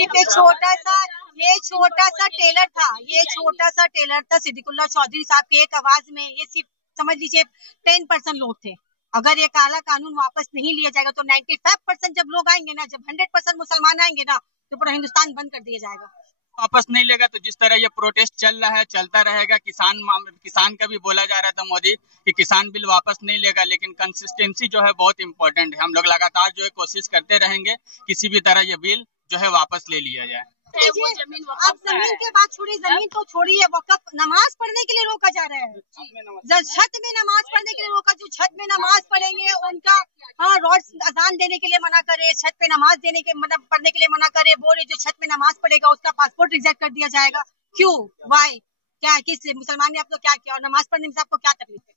सिर्फ एक छोटा सा टेलर था सिद्दीकुल्ला चौधरी साहब की एक आवाज में, ये सिर्फ समझ लीजिए 10% लोग थे। अगर ये काला कानून वापस नहीं लिया जाएगा तो 95% जब लोग आएंगे ना, जब 100% मुसलमान आएंगे ना, तो पूरा हिंदुस्तान बंद कर दिया जाएगा। वापस नहीं लेगा तो जिस तरह ये प्रोटेस्ट चल रहा है चलता रहेगा। किसान का भी बोला जा रहा था मोदी कि किसान बिल वापस नहीं लेगा, लेकिन कंसिस्टेंसी जो है बहुत इंपॉर्टेंट है। हम लोग लगातार जो है कोशिश करते रहेंगे किसी भी तरह ये बिल जो है वापस ले लिया जाए। आप जमीन के बात छोड़िए, जमीन तो छोड़िए, वक़्फ़ नमाज पढ़ने के लिए रोका जा रहा है। छत में नमाज पढ़ने के लिए रोका, जो छत में नमाज पढ़ेंगे उनका रोज अजान देने के लिए मना करे, छत पे नमाज देने के मतलब पढ़ने के लिए मना करे, बोले जो छत में नमाज पढ़ेगा उसका पासपोर्ट रिजेक्ट कर दिया जाएगा। क्यों? वाई? क्या किस लिए? मुसलमान ने आपको क्या किया? और नमाज पढ़ने से आपको क्या तकलीफ है?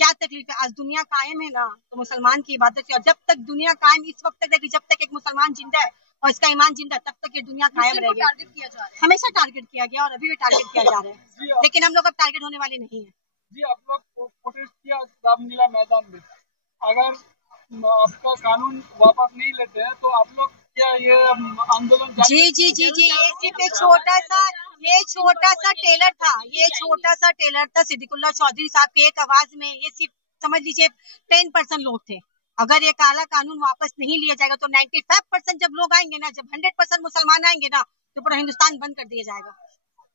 क्या तकलीफ है? आज दुनिया कायम है ना, तो मुसलमान की इबादत की, और जब तक दुनिया कायम इस वक्त तक रहेगी, जब तक एक मुसलमान जिंदा है और इसका ईमान जिंदा, तब तक ये दुनिया कायम रहेगी। टारगेट किया जा रहा है, हमेशा टारगेट किया गया और अभी भी टारगेट किया जा रहा है, लेकिन हम लोग अब टारगेट होने वाले नहीं है। जी, आप लोग प्रोटेस्ट किया रामलीला मैदान में, अगर आपका कानून वापस नहीं लेते हैं तो आप लोग क्या ये आंदोलन? जी, ये सिर्फ एक छोटा सा टेलर था सिद्दीकुल्ला चौधरी साहब की एक आवाज में, ये सिर्फ समझ लीजिए 10% लोग थे। अगर ये काला कानून वापस नहीं लिया जाएगा तो 95% जब लोग आएंगे ना, जब 100% मुसलमान आएंगे ना, तो पूरा हिंदुस्तान बंद कर दिया जाएगा।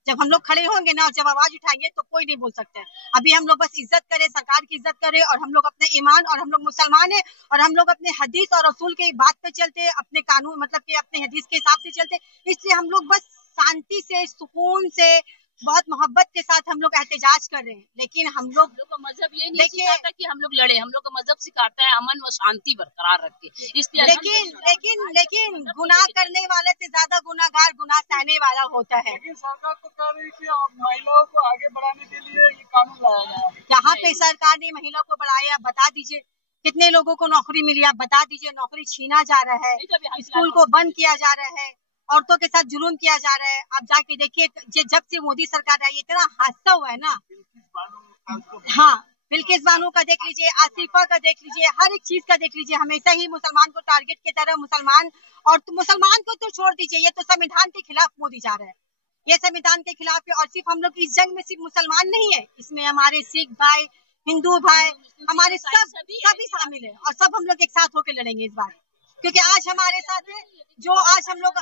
जब हम लोग खड़े होंगे ना, जब आवाज उठाएंगे तो कोई नहीं बोल सकते। अभी हम लोग बस इज्जत करें, सरकार की इज्जत करें, और हम लोग अपने ईमान, और हम लोग मुसलमान हैं, और हम लोग अपने हदीस और रसूल की बात पे चलते, अपने कानून मतलब कि अपने हदीस के हिसाब से चलते। इसलिए हम लोग बस शांति से, सुकून से, बहुत मोहब्बत के साथ हम लोग एहतजाज कर रहे हैं। लेकिन हम लोग का मजहब ये नहीं सिखाता कि हम लोग लड़े, हम लोग का मजहब सिखाता है अमन व शांति बरकरार रखे। इसलिए लेकिन गुनाह करने वाले से ज्यादा गुनाहगार गुनाह सहने वाला होता है। लेकिन सरकार तो कह रही है कि महिलाओं को आगे बढ़ाने के लिए ये कानून लाया गया। यहाँ पे सरकार ने महिलाओं को बढ़ाया, बता दीजिए कितने लोगों को नौकरी मिली, आप बता दीजिए। नौकरी छीना जा रहा है, स्कूल को बंद किया जा रहा है, औरतों के साथ जुलूम किया जा रहा है। आप जाके देखिए, जब से मोदी सरकार आई इतना हादसा हुआ है ना। हाँ, बिल्किस बानो का देख लीजिए, आसिफा का देख लीजिए, हर एक चीज का देख लीजिए। हमेशा ही मुसलमान को टारगेट की तरह मुसलमान को तो छोड़ दीजिए, ये तो संविधान के खिलाफ मोदी जा रहा है, ये संविधान के खिलाफ है। और सिर्फ हम लोग इस जंग में सिर्फ मुसलमान नहीं है, इसमें हमारे सिख भाई, हिंदू भाई, हमारे सभी शामिल है, और सब हम लोग एक साथ होकर लड़ेंगे इस बार। क्योंकि आज हमारे साथ है जो आज हम लोग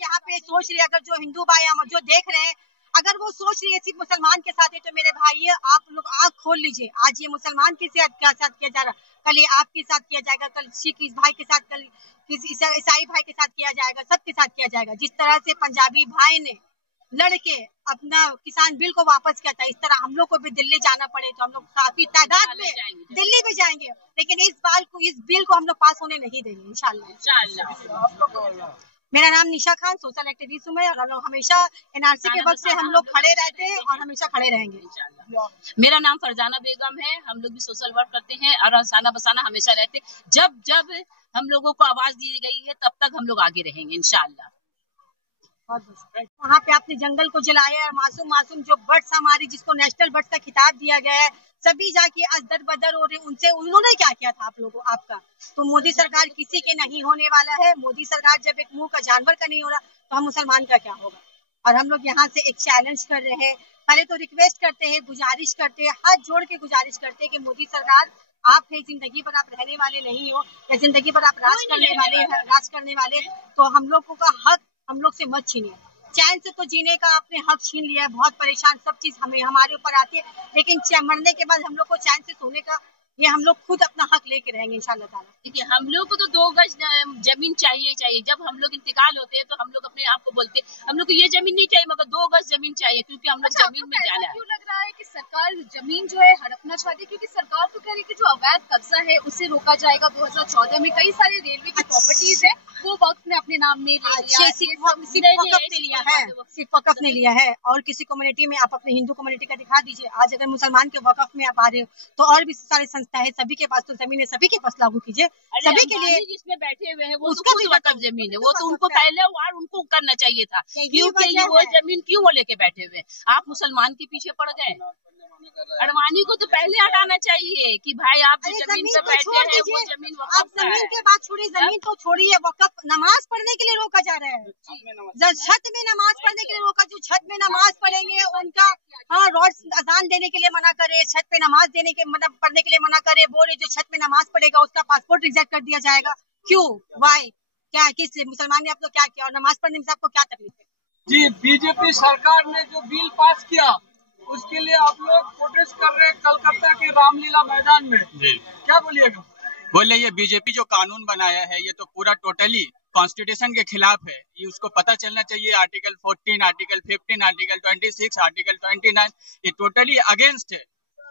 यहाँ पे सोच रहे हैं, अगर जो हिंदू भाई हम जो देख रहे हैं, अगर वो सोच रही है सिर्फ मुसलमान के साथ है, तो मेरे भाई आप लोग आंख खोल लीजिए। आज ये मुसलमान के साथ किया जा रहा, कल ये आपके साथ किया जाएगा, कल सिख भाई के साथ, कल किसी ईसाई भाई के साथ किया जाएगा, सबके साथ किया जाएगा। जिस तरह से पंजाबी भाई ने लड़के अपना किसान बिल को वापस किया था, इस तरह हम लोग को भी दिल्ली जाना पड़े तो हम लोग काफी तादाद में दिल्ली भी जाएंगे, लेकिन इस बिल को हम लोग पास होने नहीं देंगे इंशाल्लाह। मेरा नाम निशा खान, सोशल एक्टिविस्ट हूँ मैं, और हम लोग हमेशा एनआरसी के वक्त से हम लोग खड़े रहते हैं और हमेशा खड़े रहेंगे। मेरा नाम फरजाना बेगम है, हम लोग भी सोशल वर्क करते हैं और हंसाना बसाना हमेशा रहते। जब हम लोगों को आवाज दी गई है तब तक हम लोग आगे रहेंगे इंशाल्लाह। वहाँ पे आपने जंगल को जलाया है, मासूम जो बर्ड्स हमारी, जिसको नेशनल बर्ड्स का खिताब दिया गया है, सभी जाके अजदर बदर हो रहे, उनसे उन्होंने क्या किया था आप लोगों आपका? तो मोदी सरकार किसी के नहीं होने वाला है। मोदी सरकार जब एक मुंह का जानवर का नहीं हो रहा, तो हम मुसलमान का क्या होगा? और हम लोग यहाँ से एक चैलेंज कर रहे हैं, पहले तो रिक्वेस्ट करते हैं, गुजारिश करते हैं, हाथ जोड़ के गुजारिश करते हैं कि मोदी सरकार आप है, जिंदगी पर आप रहने वाले नहीं हो, या जिंदगी पर आप राज करने वाले, तो हम लोगों का हक हम लोग से मत छीनिए। चैन से तो जीने का आपने हक छीन लिया है, बहुत परेशान, सब चीज हमारे ऊपर आती है, लेकिन मरने के बाद हम लोग को चैन से सोने का, ये हम लोग खुद अपना हक लेके रहेंगे इंशाल्लाह ताला। देखिए, हम लोग को तो 2 गज जमीन चाहिए। जब हम लोग इंतकाल होते हैं तो हम लोग अपने आप को बोलते हैं हम लोग को ये जमीन नहीं चाहिए, मगर 2 गज जमीन चाहिए, क्योंकि हम लोग जमीन में जाना है। क्यों लग रहा है कि सरकार जमीन जो है हड़पना चाहती है? क्योंकि सरकार तो कह रही है कि जो अवैध कब्जा है उसे रोका जाएगा। 2014 में कई सारे रेलवे की प्रॉपर्टीज है वो वक्त में अपने नाम में सिर्फ वक़्फ़ ने लिया है, और किसी कम्युनिटी में आप अपने हिंदू कम्युनिटी का दिखा दीजिए। आज अगर मुसलमान के वक़्फ़ में आप आ रहे हो, तो और भी सारे संस्था है, सभी के पास तो जमीन है, सभी के पास लागू कीजिए, सभी के लिए। जिसमें बैठे हुए हैं वो उसका भी वक़्फ़ जमीन है, वो तो उनको पहले वार उनको करना चाहिए था, क्योंकि वो जमीन क्यों वो लेके बैठे हुए हैं? आप मुसलमान के पीछे पड़ गए। अडवाणी को तो पहले हटाना चाहिए कि भाई आप जो जमीन पे बैठे हैं वो जमीन वक़्फ़ आप जमीन के बात छोड़िए, जमीन तो छोड़िए, वक़्फ़ नमाज पढ़ने के लिए रोका जा रहा है। छत में नमाज पढ़ने के लिए रोका, जो छत में नमाज पढ़ेंगे उनका रोड अजान देने के लिए मना करे, छत पे नमाज देने के मतलब पढ़ने के लिए मना करे, बोले जो छत में नमाज पढ़ेगा उसका पासपोर्ट रिजेक्ट कर दिया जाएगा। क्यों? वाई? क्या किस लिए? मुसलमान ने आपको क्या किया और नमाज पढ़ने से आपको क्या तकलीफ है? जी, बीजेपी सरकार ने जो बिल पास किया उसके लिए आप लोग प्रोटेस्ट कर रहे हैं कलकत्ता के रामलीला मैदान में। जी, क्या बोलिएगा? बोले ये बीजेपी जो कानून बनाया है ये तो पूरा टोटली कॉन्स्टिट्यूशन के खिलाफ है। ये उसको पता चलना चाहिए। आर्टिकल 14, आर्टिकल 15, आर्टिकल 26, आर्टिकल 29 ये टोटली अगेंस्ट है,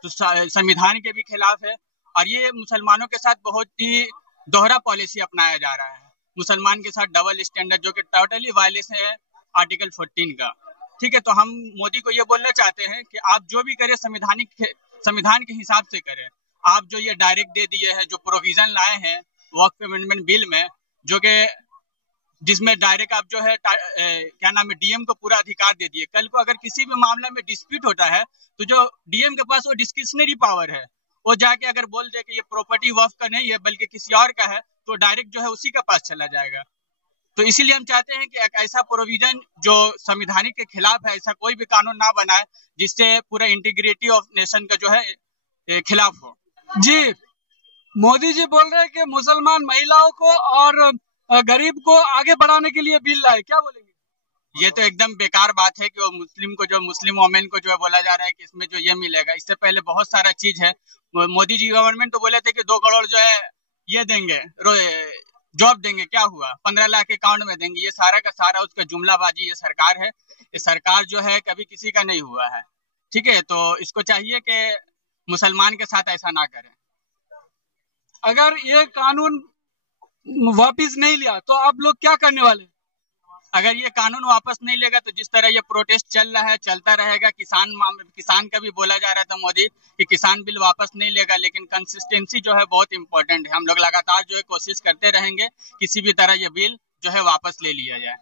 तो संविधान के भी खिलाफ है। और ये मुसलमानों के साथ बहुत ही दोहरा पॉलिसी अपनाया जा रहा है। मुसलमान के साथ डबल स्टैंडर्ड जो कि टोटली वायलेशन है आर्टिकल 14 का। ठीक है, तो हम मोदी को ये बोलना चाहते हैं कि आप जो भी करें संविधान के हिसाब से करें। आप जो ये डायरेक्ट दे दिए हैं, जो प्रोविजन लाए हैं वक्फ अमेंडमेंट बिल में, जो कि जिसमें डायरेक्ट आप जो है क्या नाम है डीएम को पूरा अधिकार दे दिए। कल को अगर किसी भी मामला में डिस्प्यूट होता है तो जो डीएम के पास वो डिस्क्रिशनरी पावर है, वो जाके अगर बोल दे कि ये प्रॉपर्टी वक्फ का नहीं है बल्कि किसी और का है, तो डायरेक्ट जो है उसी के पास चला जाएगा। तो इसीलिए हम चाहते हैं कि एक ऐसा प्रोविजन जो संविधानिक के खिलाफ है, ऐसा कोई भी कानून ना बनाए जिससे पूरा इंटीग्रिटी ऑफ नेशन का जो है खिलाफ हो। जी, मोदी जी बोल रहे हैं कि मुसलमान महिलाओं को और गरीब को आगे बढ़ाने के लिए बिल लाए। क्या बोलेंगे? ये तो एकदम बेकार बात है कि वो मुस्लिम वोमेन को जो है बोला जा रहा है कि इसमें जो ये मिलेगा। इससे पहले बहुत सारा चीज है। मोदी जी गवर्नमेंट तो बोले थे कि 2 करोड़ जो है ये देंगे, जॉब देंगे। क्या हुआ? 15 लाख अकाउंट में देंगे। ये सारा का सारा उसका जुमलाबाजी। ये सरकार है, ये सरकार जो है कभी किसी का नहीं हुआ है। ठीक है, तो इसको चाहिए कि मुसलमान के साथ ऐसा ना करें। अगर ये कानून वापस नहीं लिया तो आप लोग क्या करने वाले? अगर ये कानून वापस नहीं लेगा तो जिस तरह ये प्रोटेस्ट चल रहा है चलता रहेगा। किसान का भी बोला जा रहा था मोदी कि किसान बिल वापस नहीं लेगा, लेकिन कंसिस्टेंसी जो है बहुत इंपॉर्टेंट है। हम लोग लगातार जो है कोशिश करते रहेंगे किसी भी तरह ये बिल जो है वापस ले लिया जाए।